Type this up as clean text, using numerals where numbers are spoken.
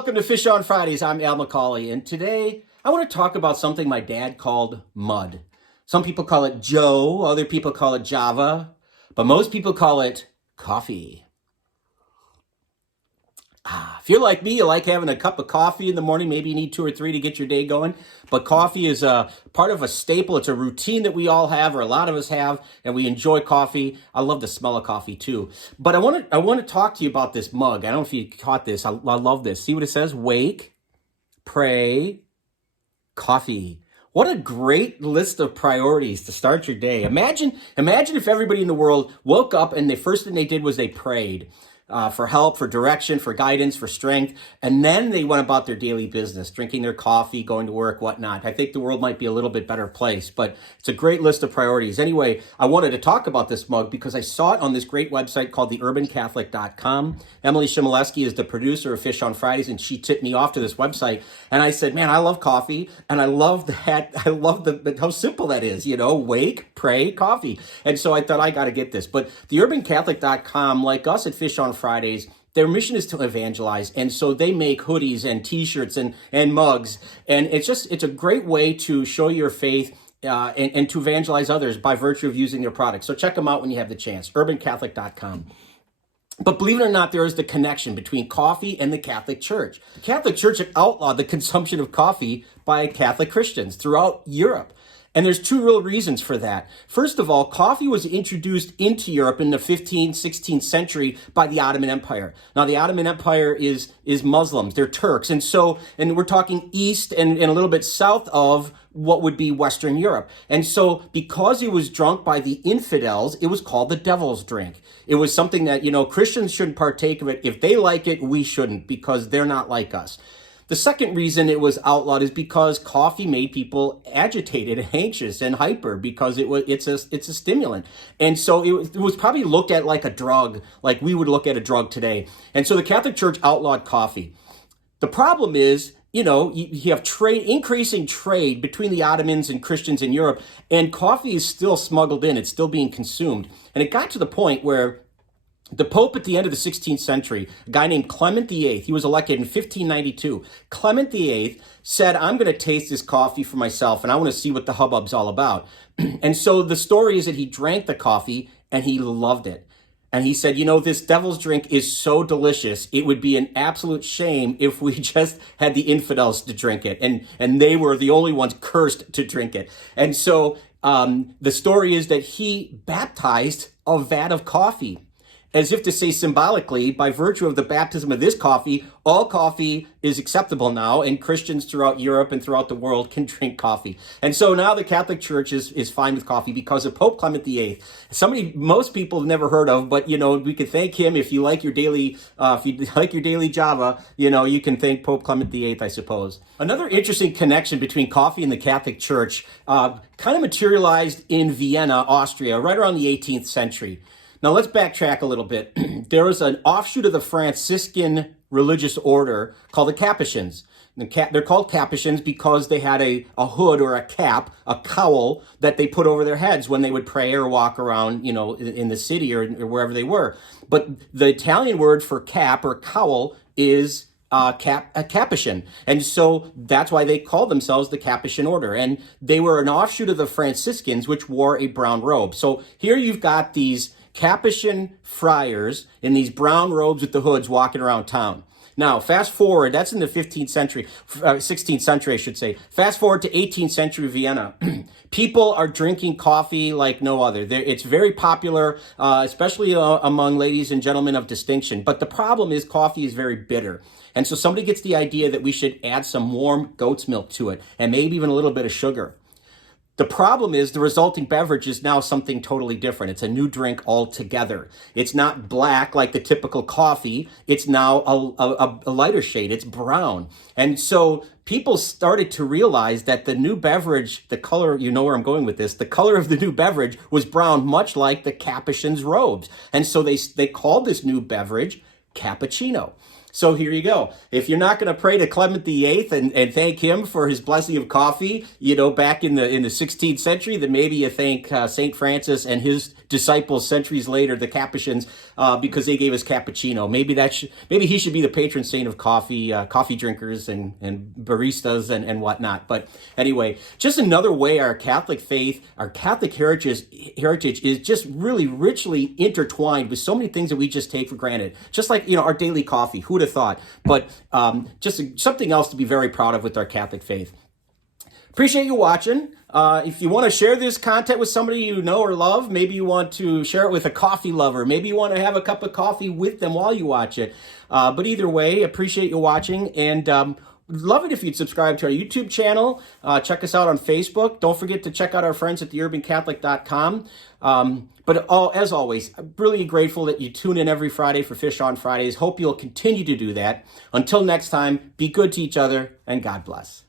welcome to Fish on Fridays. I'm Al McCauley, and today I want to talk about something my dad called mud. Some people call it Joe, other people call it Java, but most people call it coffee. If you're like me, you like having a cup of coffee in the morning. Maybe you need 2 or 3 to get your day going. But coffee is a part of a staple. It's a routine that we all have, or a lot of us have, and we enjoy coffee. I love the smell of coffee too. But I want to talk to you about this mug. I don't know if you caught this. I love this. See what it says? Wake, pray, coffee. What a great list of priorities to start your day. Imagine if everybody in the world woke up and the first thing they did was they prayed. For help, for direction, for guidance, for strength. And then they went about their daily business, drinking their coffee, going to work, whatnot. I think the world might be a little bit better place, but it's a great list of priorities. Anyway, I wanted to talk about this mug because I saw it on this great website called theurbancatholic.com. Emily Shimoleski is the producer of Fish on Fridays, and she tipped me off to this website. And I said, man, I love coffee, and I love that. I love how simple that is, wake, pray, coffee. And so I thought I got to get this. But theurbancatholic.com, like us at Fish on Fridays, their mission is to evangelize, and so they make hoodies and t-shirts and mugs, and it's a great way to show your faith and to evangelize others by virtue of using their products. So check them out when you have the chance, urbancatholic.com. But believe it or not, there is the connection between coffee and the Catholic Church. The Catholic Church had outlawed the consumption of coffee by Catholic Christians throughout Europe. And there's 2 real reasons for that. First of all, coffee was introduced into Europe in the 15th, 16th century by the Ottoman Empire. Now, the Ottoman Empire is Muslims. They're Turks. And we're talking east and a little bit south of what would be Western Europe. And so because it was drunk by the infidels, it was called the devil's drink. It was something that, Christians shouldn't partake of it. If they like it, we shouldn't, because they're not like us. The second reason it was outlawed is because coffee made people agitated and anxious and hyper because it's a stimulant. And so it was probably looked at like a drug, like we would look at a drug today. And so the Catholic Church outlawed coffee. The problem is, you have increasing trade between the Ottomans and Christians in Europe, and coffee is still smuggled in. It's still being consumed. And it got to the point where the Pope at the end of the 16th century, a guy named Clement VIII, he was elected in 1592. Clement VIII said, I'm going to taste this coffee for myself, and I want to see what the hubbub's all about. And so the story is that he drank the coffee, and he loved it. And he said, this devil's drink is so delicious, it would be an absolute shame if we just had the infidels to drink it. And they were the only ones cursed to drink it. And so the story is that he baptized a vat of coffee, as if to say symbolically, by virtue of the baptism of this coffee, all coffee is acceptable now, and Christians throughout Europe and throughout the world can drink coffee. And so now the Catholic Church is fine with coffee because of Pope Clement VIII. Somebody most people have never heard of, but we can thank him if you like your daily Java. You can thank Pope Clement VIII, I suppose. Another interesting connection between coffee and the Catholic Church kind of materialized in Vienna, Austria, right around the 18th century. Now, let's backtrack a little bit. There was an offshoot of the Franciscan religious order called the Capuchins. They're called Capuchins because they had a hood or a cap, a cowl that they put over their heads when they would pray or walk around, in the city or wherever they were. But the Italian word for cap or cowl is a Capuchin. And so that's why they called themselves the Capuchin order. And they were an offshoot of the Franciscans, which wore a brown robe. So here you've got these Capuchin friars in these brown robes with the hoods walking around town. Now, fast forward, that's in the 16th century, I should say. Fast forward to 18th century Vienna. People are drinking coffee like no other. It's very popular, especially among ladies and gentlemen of distinction. But the problem is coffee is very bitter. And so somebody gets the idea that we should add some warm goat's milk to it and maybe even a little bit of sugar. The problem is the resulting beverage is now something totally different. It's a new drink altogether. It's not black like the typical coffee. It's now a lighter shade. It's brown. And so people started to realize that the new beverage, the color, where I'm going with this, the color of the new beverage was brown, much like the Capuchins' robes. And so they called this new beverage cappuccino. So here you go. If you're not going to pray to Clement VIII and thank him for his blessing of coffee, back in the 16th century, then maybe you thank St. Francis and his disciples centuries later, the Capuchins, because they gave us cappuccino. Maybe he should be the patron saint of coffee drinkers and baristas and whatnot. But anyway, just another way our Catholic faith, our Catholic heritage is just really richly intertwined with so many things that we just take for granted. Just like our daily coffee. Who would have thought? But just something else to be very proud of with our Catholic faith. Appreciate you watching. If you want to share this content with somebody you know or love, maybe you want to share it with a coffee lover. Maybe you want to have a cup of coffee with them while you watch it. But either way, appreciate you watching, and love it if you'd subscribe to our YouTube channel. Check us out on Facebook. Don't forget to check out our friends at theurbancatholic.com. But as always, I'm really grateful that you tune in every Friday for Fish on Fridays. Hope you'll continue to do that. Until next time, be good to each other, and God bless.